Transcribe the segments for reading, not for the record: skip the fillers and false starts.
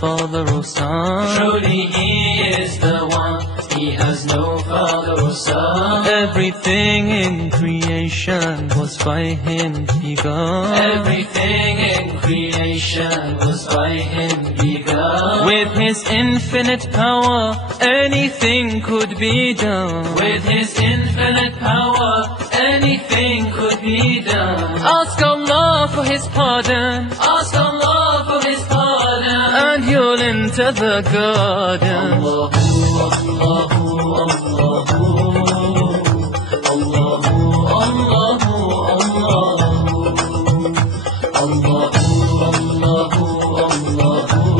father or son. Truly He is the one, He has no father or son. Everything in creation was by Him begun. Everything in creation was by Him begun. With His infinite power, anything could be done. With His infinite power, anything could be done. Ask Allah for His pardon, Ask Allah for His pardon, and you'll enter the garden. Allahu, Allahu, Allahu, Allahu, Allahu, Allahu,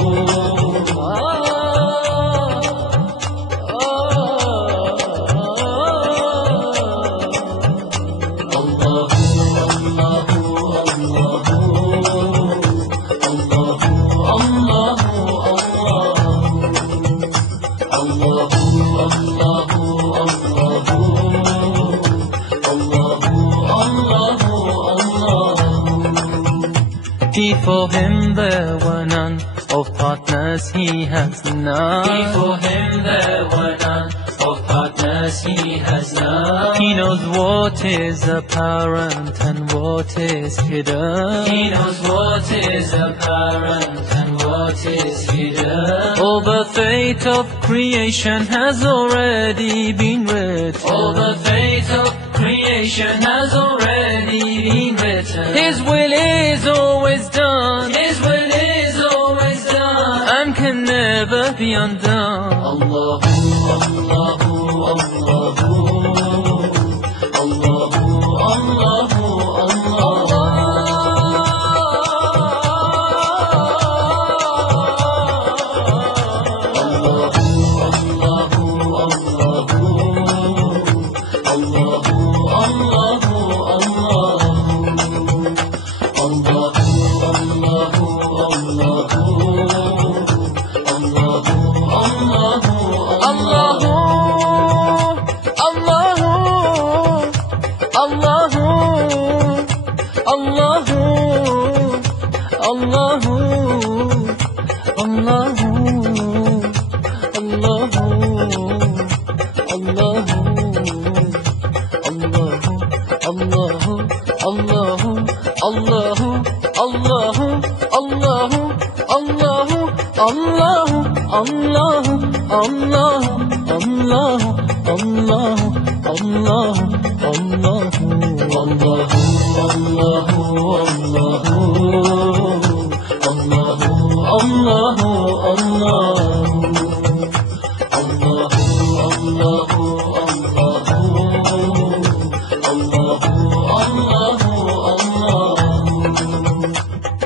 Before Him there were none, of partners He has none. Before Him there were none, of partners He has none. He knows what is apparent and what is hidden. He knows what is apparent and what is hidden. All the fate of creation has already been written. All the fate of creation has already been written. His will is always done, His will is always done, and can never be undone. Allahu, Allahu, Allahu, Allahu, Allahu,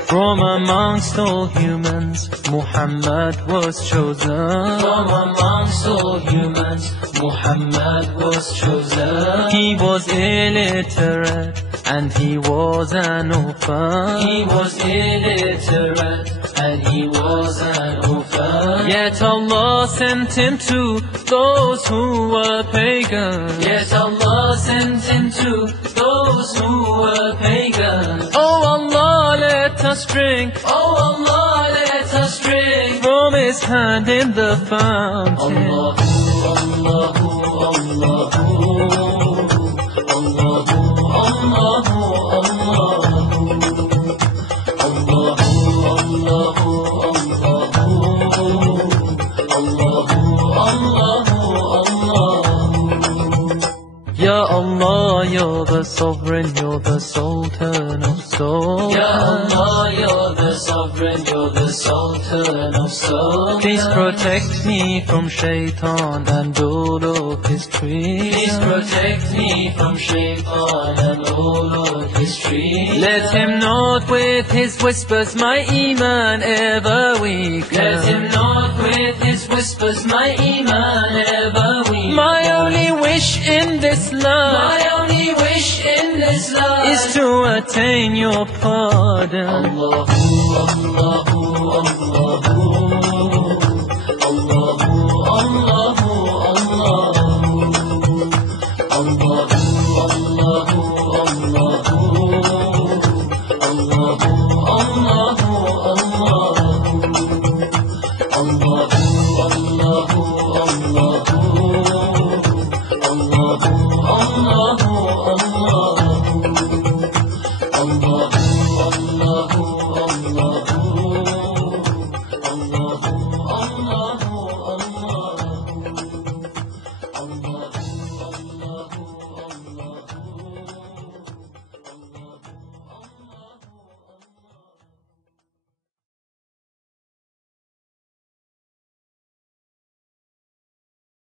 From amongst all humans, Muhammad was chosen. From amongst all humans, Muhammad was chosen. He was illiterate and he was an orphan. He was illiterate and he was an orphan. Yet Allah sent him to those who were pagan. Yet Allah sent him to those who were pagan. Oh Allah, let us drink. Oh Allah, let us drink from His hand in the fountain. Allahu, Allahu, Allahu, Allahu, Ya Allah, you're the sovereign, you're the sultan of souls. Ya Allah, you're the sovereign, you're the sultan of souls. Please protect me from shaitan and all of his tricks. Please protect me from shaitan and all of his tricks. Let him not with his whispers my iman ever weaken. Let him not with his whispers my iman ever weaken. My only wish in this life, my only wish in this life is to attain your pardon. Allahu, Allahu, Allahu.